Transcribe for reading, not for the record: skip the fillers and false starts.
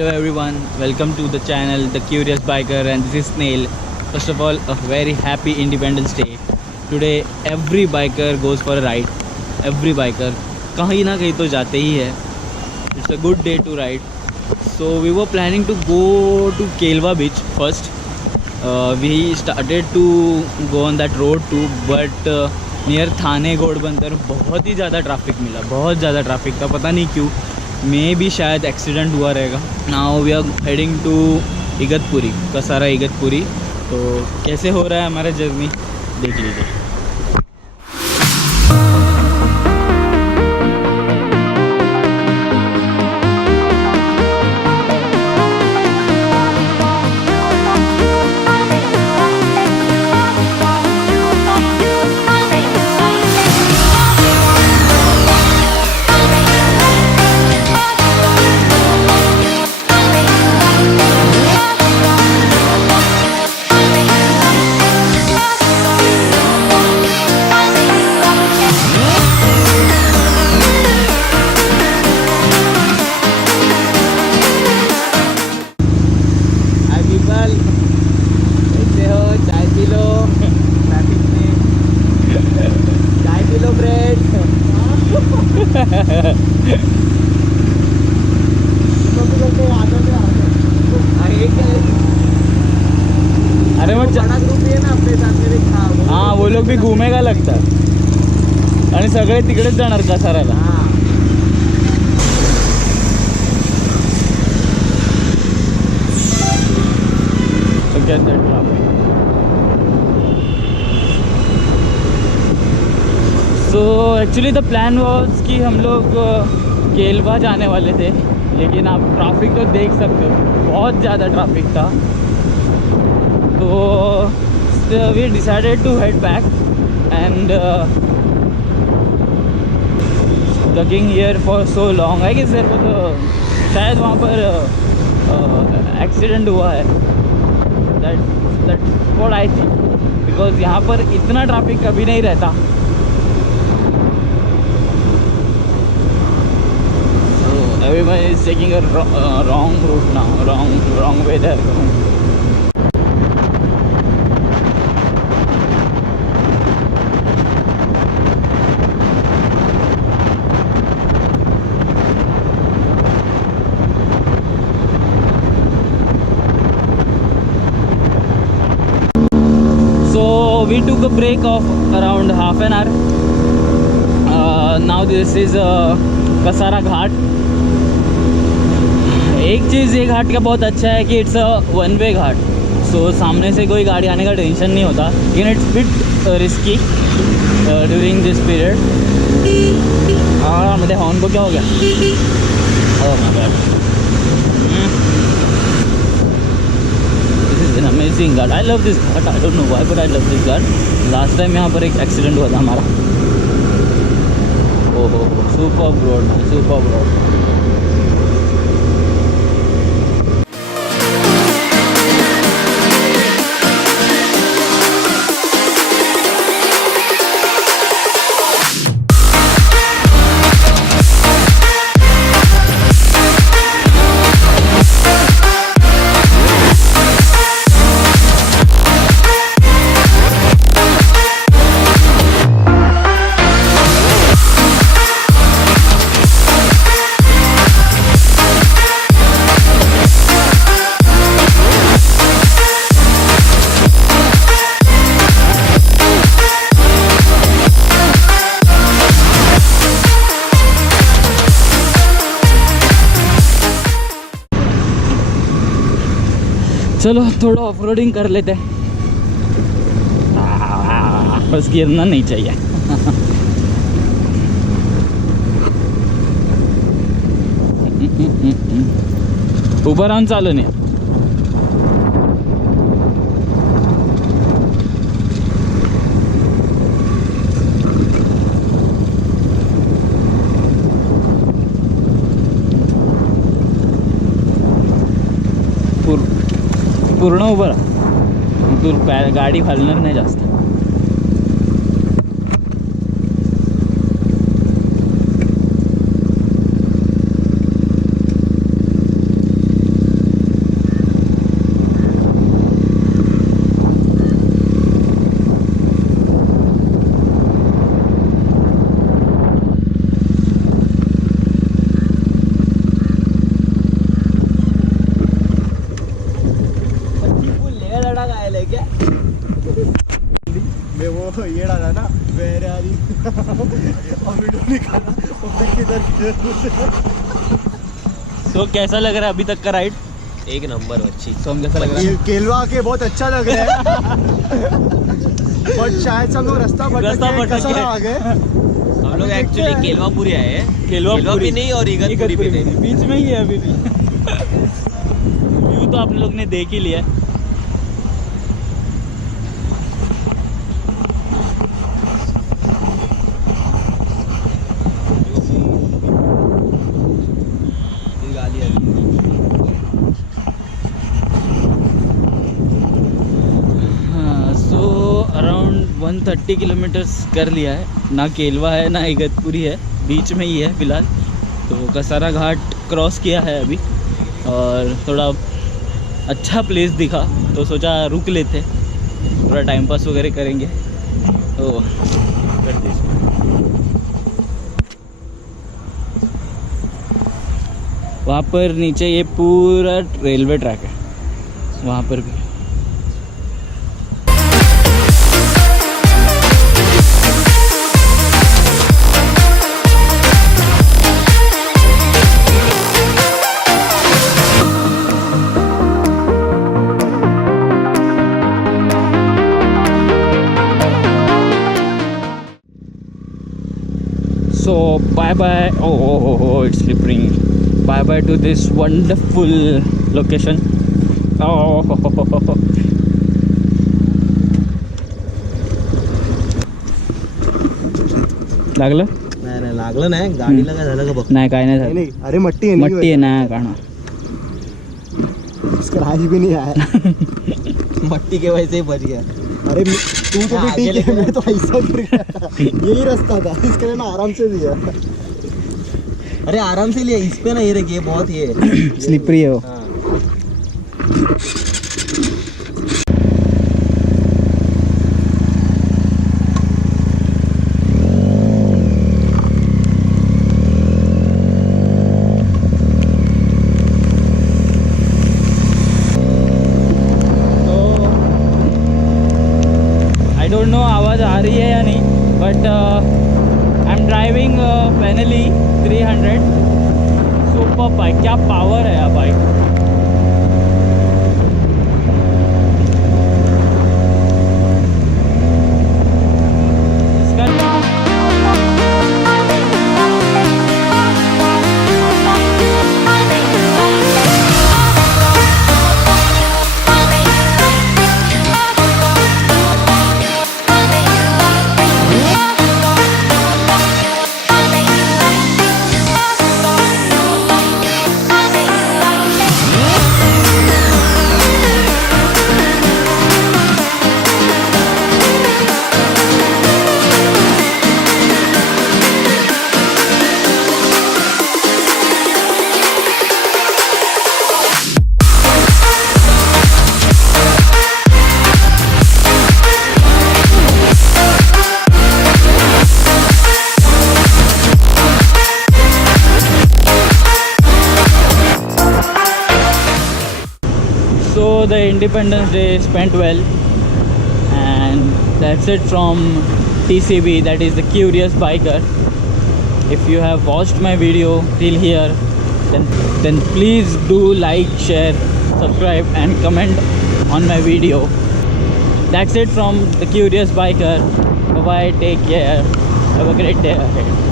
Hello everyone, welcome to the channel The Curious Biker, and this is Snail. First of all, a very happy Independence Day. Today every biker goes for a ride. Every biker कहीं ना कहीं तो जाते ही है. It's a good day to ride. So we were planning to go to Kelva beach first. We started to go on that road too, but near थाने घोड़बंदर बहुत ही ज़्यादा ट्रैफिक मिला. बहुत ज़्यादा ट्रैफिक था, पता नहीं क्यों. मे भी शायद एक्सीडेंट हुआ रहेगा. Now we are heading to Igatpuri, Kasara Igatpuri. तो कैसे हो रहा है हमारा जर्नी देख लीजिए. अरे मग बड़ा ग्रुप आहे ना आपल्या साथ. हाँ, वो लोग भी घूमेगा लगता है आणि सगळे तिकडेच जाणार कसाराला. So actually the plan was कि हम लोग केलवा जाने वाले थे, लेकिन आप ट्रैफिक तो देख सकते हो, बहुत ज़्यादा ट्रैफिक था. तो we decided to head back and looking here for so long. I guess there was शायद वहाँ पर एक्सीडेंट हुआ है. That what I think, because यहाँ पर इतना ट्रैफिक कभी नहीं रहता. Everyone is taking a wrong route now, wrong way there. So we took a break of around half an hour. Now this is Kasara Ghat. एक चीज़ ये घाट का बहुत अच्छा है कि इट्स अ वन वे घाट. सो सामने से कोई गाड़ी आने का टेंशन नहीं होता. लेकिन it's bit risky during this period. मेरे हॉर्न को क्या हो गया? Oh my God, this is an amazing Ghat. I love this Ghat. I don't know why but I love this Ghat. Last time यहाँ पर एक एक्सीडेंट हुआ था हमारा. ओहो, सुपर्ब रोड, सुपर्ब रोड. चलो थोड़ा ऑफ रोडिंग कर लेते हैं. बस गिरना नहीं चाहिए. ऊपर राहून चालू नाही. पूर्ण उभं राहा. तू गाडी हलणार नाही जास्त. तो कैसा लग रहा है अभी तक का राइड? एक नंबर अच्छी। तो हम कैसा लग रहा है? केलवा के बहुत अच्छा लग रहा है। बट शायद हम लोग रास्ता भटक के कसारा आ गए। हम लोग एक्चुअली केलवापुरी आए हैं। केलवा भी नहीं और इगतपुरी भी नहीं, बीच में ही है अभी भी। व्यू तो आप लोग ने देख ही लिया। अराउंड 130 किलोमीटर्स कर लिया है। ना केलवा है ना इगतपुरी है, बीच में ही है फ़िलहाल। तो कसारा घाट क्रॉस किया है अभी और थोड़ा अच्छा प्लेस दिखा तो सोचा रुक लेते, थोड़ा टाइम पास वगैरह करेंगे। तो कर दीजिए। वहाँ पर नीचे ये पूरा रेलवे ट्रैक है, वहाँ पर भी। So bye bye. Oh, it's slippery. Bye bye to this wonderful location. Oh. लागलं? नाही लागलं नाही, गाडीला काय झालं का बघ. नाही काय नाही झालं. नहीं, अरे मट्टी है, मट्टी आहे ना काढा. स्क्रैच भी नहीं आया। मट्टी के वजह से ही बच गया। अरे तू तो भी ठीक है, मैं तो ऐसा गिर गया था। यही रास्ता था, इसके लिए मैं आराम से दिया। अरे आराम से लिया, इस पे ना ये देखिए बहुत ये स्लिपरी है वो। हाँ। डोंट नो आवाज़ आ रही है या नहीं, but I am driving Benelli 300। Super bike, क्या पावर है यार bike. So the Independence Day spent well, and that's it from TCB, that is the Curious Biker. If you have watched my video till here, then please do like, share, subscribe and comment on my video. That's it from the Curious Biker. Bye bye, take care, have a great day ahead.